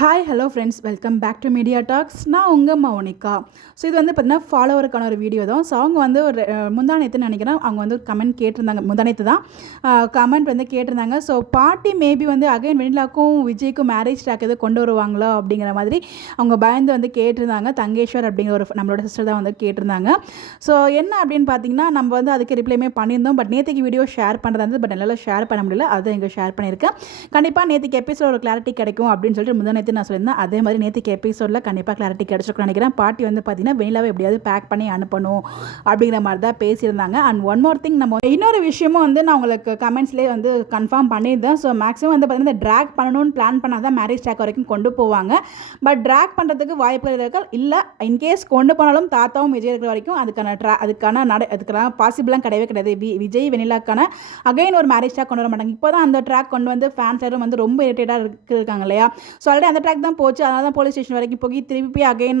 Hi hello friends, welcome back to media talks. நான் உங்கள் Mounika. So இது வந்து பார்த்திங்கன்னா ஃபாலோவருக்கான ஒரு வீடியோ தான். ஸோ அவங்க வந்து ஒரு முந்தானேத்துன்னு நினைக்கிறேன், அவங்க வந்து கமெண்ட் கேட்டிருந்தாங்க. முந்தானேத்து தான் கமெண்ட் வந்து கேட்டிருந்தாங்க. ஸோ பாட்டி மேபி வந்து அகைன் வெண்ணிலாக்கும் விஜய்க்கும் மேரேஜ் ட்ராக் எதுவும் கொண்டு வருவாங்களோ அப்படிங்கிற மாதிரி அவங்க பயந்து வந்து கேட்டிருந்தாங்க. தங்கேஸ்வர் அப்படிங்கிற ஒரு நம்மளோட சிஸ்டர் தான் வந்து கேட்டிருந்தாங்க. ஸோ என்ன அப்படின்னு பார்த்தீங்கன்னா, நம்ம வந்து அதுக்கு ரிப்ளைமே பண்ணியிருந்தோம். பட் நேற்றுக்கு வீடியோ ஷேர் பண்ணுறது வந்து பட் என்னால் ஷேர் பண்ண முடியல. அதை இங்கே ஷேர் பண்ணியிருக்கேன். கண்டிப்பாக நேற்றுக்கு எபிசோட ஒரு கிளாரிட்டி கிடைக்கும் அப்படின்னு சொல்லிட்டு முந்தானே நான் சொல்லியிருந்தேன். அதே மாதிரி நேற்றுக்கு எபிசோடில் கண்டிப்பாக கிளாரிட்டி கிடச்சிருக்குன்னு நினைக்கிறேன். பாட்டி வந்து பார்த்தீங்கன்னா வெண்ணிலாவை எப்படியாவது பேக் பண்ணி அனுப்பணும் அப்படிங்கிற மாதிரி தான் பேசியிருந்தாங்க. அண்ட் ஒன் மோர் திங், நம்ம இன்னொரு விஷயமும் வந்து நான் உங்களுக்கு கமெண்ட்ஸ்லேயே வந்து கன்ஃபார்ம் பண்ணியிருந்தேன். ஸோ மேக்ஸிமம் வந்து பார்த்தீங்கன்னா இந்த ட்ராக் பண்ணணும்னு பிளான் பண்ணால் தான் மேரேஜ் ட்ராக் வரைக்கும் கொண்டு போவாங்க. பட் ட்ராக் பண்ணுறதுக்கு வாய்ப்புகள் இருக்கா இல்லை, இன்கேஸ் கொண்டு போனாலும் தாத்தாவும் விஜய் இருக்கிற வரைக்கும் அதுக்கான பாசிபிளாக கிடையவே கிடையாது. விஜய் வெண்ணிலாக்கான அகைன் ஒரு மேரேஜ் ட்ராக் கொண்டு வர மாட்டாங்க. இப்போ தான் அந்த ட்ராக் கொண்டு வந்து ஃபேன்ஸ் எல்லாரும் வந்து ரொம்ப இரிட்டேட்டாக இருக்காங்க இல்லையா. ஸோ ஆல்ரெடி அந்த ட்ராக் தான் போச்சு. அதனால தான் போலீஸ் ஸ்டேஷன் வரைக்கும் போய் திருப்பி அகைன்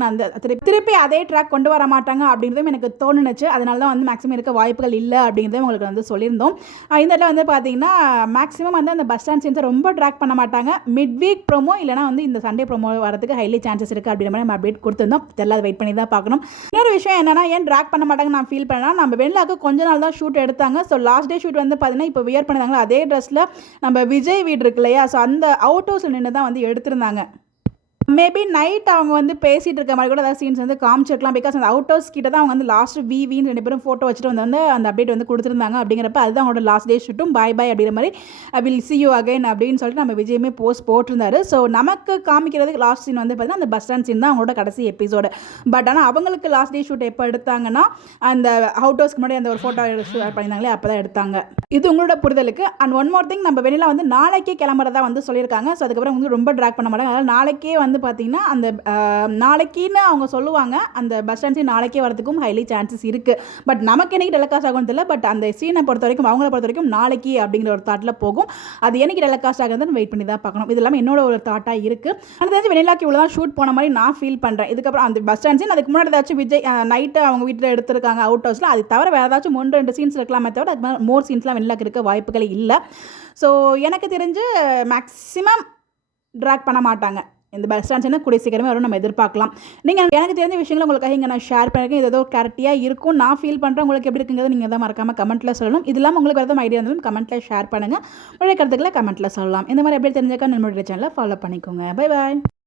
திருப்பி அதே ட்ராக் கொண்டு வர மாட்டாங்க அப்படிங்கிறதும் எனக்கு தோணுச்சு. அதனால தான் வந்து மேக்ஸிமம் இருக்க வாய்ப்புகள் இல்லை அப்படிங்கிறதும் உங்களுக்கு வந்து சொல்லியிருந்தோம். இந்த இடத்துல வந்து பார்த்தீங்கன்னா மேக்ஸிமம் வந்து அந்த பஸ் ஸ்டாண்ட் சீன்ஸை ரொம்ப ட்ராக் பண்ண மாட்டாங்க. மிட் வீக் ப்ரோமோ இல்லைனா வந்து இந்த சண்டே ப்ரோமோ வரதுக்கு ஹைலி சான்சஸ் இருக்குது அப்படிங்கிற மாதிரி நம்ம அப்டேட் கொடுத்துருந்தோம். தெரியல, வெயிட் பண்ணி தான் பார்க்கணும். இன்னொரு விஷயம் என்னன்னா, ஏன் ட்ராக் பண்ண மாட்டாங்க நான் ஃபீல் பண்ணேன்னா, நம்ம வெண்ணிலாக்கு கொஞ்ச நாள் தான் ஷூட் எடுத்தாங்க. ஸோ லாஸ்ட் டே ஷூட் வந்து பார்த்தீங்கன்னா இப்போ வியர் பண்ணியிருந்தாங்களா அதே ட்ரெஸ்ஸில் நம்ம விஜய் வீடு இருக்கு இல்லையா, ஸோ அந்த அவுட் ஹவுஸில் நின்று தான் வந்து எடுத்திருந்தாங்க. மேபி நைட் அவங்க வந்து பேசிகிட்டு இருக்க மாதிரி கூட ஏதாவது சீன்ஸ் வந்து காமிச்சிருக்கலாம். பிகாஸ் அந்த அவுட் ஹவுஸ் கிட்ட தான் அவங்க வந்து லாஸ்ட் வின்னு 2 பேரும் ஃபோட்டோ வச்சுட்டு வந்து அந்த அப்டேட் வந்து கொடுத்துருந்தாங்க. அப்படிங்கிறப்ப அதுதான் அவங்களோட லாஸ்ட் டே ஷூட்டும். பாய் பாய் அப்படிங்கிற மாதிரி வில் சி யூ அகைன் அப்படின்னு சொல்லிட்டு நம்ம விஜயமே போஸ்ட் போட்டிருந்தாரு. ஸோ நமக்கு காமிக்கிறதுக்கு லாஸ்ட் சீன் வந்து பார்த்தீங்கன்னா அந்த பஸ் ஸ்டாண்ட் சீன் தான் அவங்களோட கடைசி எபிசோடு. பட் ஆனால் அவங்களுக்கு லாஸ்ட் டே ஷூட் எப்போ எடுத்தாங்கன்னா அந்த அவுட் ஹவுஸ்க்கு முன்னாடி அந்த ஒரு ஃபோட்டோ ஷேர் பண்ணியிருந்தாங்களே அப்போ தான் எடுத்தாங்க. இது உங்களோட புரிதலுக்கு. அண்ட் ஒன் மோர் திங், நம்ம வெளியில் வந்து நாளைக்கே கிளம்புறதா வந்து சொல்லியிருக்காங்க. ஸோ அதுக்கப்புறம் வந்து ரொம்ப ட்ராக் பண்ண மாட்டாங்க. அதனால் நாளைக்கே வந்து பார்த்தீங்கன்னா அந்த நாளைக்குன்னு அவங்க சொல்லுவாங்க. அந்த பஸ் ஸ்டாண்ட் சீன் நாளைக்கே வரதுக்கும் ஹைலி சான்சஸ் இருக்குது. பட் நமக்கு என்னைக்கு டெலகாஸ்ட் ஆகும் தெரியல. பட் அந்த சீனை பொறுத்த வரைக்கும் அவங்கள பொறுத்த வரைக்கும் நாளைக்கு அப்படிங்கிற ஒரு தாட்டில் போகும். அது என்னைக்கு டெலகாஸ்ட் ஆகுதுன்னு வெயிட் பண்ணி தான் பார்க்கணும். இது எல்லாமே என்னோட ஒரு தாட்டாக இருக்குது. எனக்கு தெரிஞ்சு வெண்ணிலாக்கு இவ்வளோ தான் ஷூட் போன மாதிரி நான் ஃபீல் பண்ணுறேன். இதுக்கப்புறம் அந்த பஸ் ஸ்டாண்ட் சீன் அதுக்கு முன்னாடி ஏதாச்சும் விஜய் நைட்டு அவங்க வீட்டில் எடுத்திருக்காங்க அவுட் ஹவுஸில். அது தவிர வேறு ஏதாச்சும் 1-2 சீன்ஸ் இருக்கலாமே தவிர அதுக்கு மோர் சீன்ஸ்லாம் வெண்ணிலாக்கு இருக்க வாய்ப்புகள் இல்லை. ஸோ எனக்கு தெரிஞ்சு மேக்ஸிமம் ட்ராக் பண்ண மாட்டாங்க. இந்த பஸ் ஸ்டாண்ட்ஸ்னா கூடிய சீக்கிரமே வரும், நம்ம எதிர்பார்க்கலாம். நீங்கள் எனக்கு தெரிஞ்ச விஷயங்களை உங்களுக்காக இங்கே நான் ஷேர் பண்ணியிருக்கேன். இது ஏதோ கிளாரிட்டியாக இருக்கும் நான் ஃபீல் பண்ணுறேன். உங்களுக்கு எப்படி இருக்குங்கிறது நீங்கள் தான் மறக்காமல் கமெண்ட்டில் சொல்லணும். இது இல்லாமல் உங்களுக்கு எதாவது ஐடியா இருந்தாலும் கமெண்ட்டில் ஷேர் பண்ணுங்கள். உங்களுடைய கருத்துக்களை கமெண்ட்டில் சொல்லலாம். இந்த மாதிரி எப்படி தெரிஞ்சாக்கா நம்மளுடைய சேனலை ஃபாலோ பண்ணிக்கோங்க. Bye bye.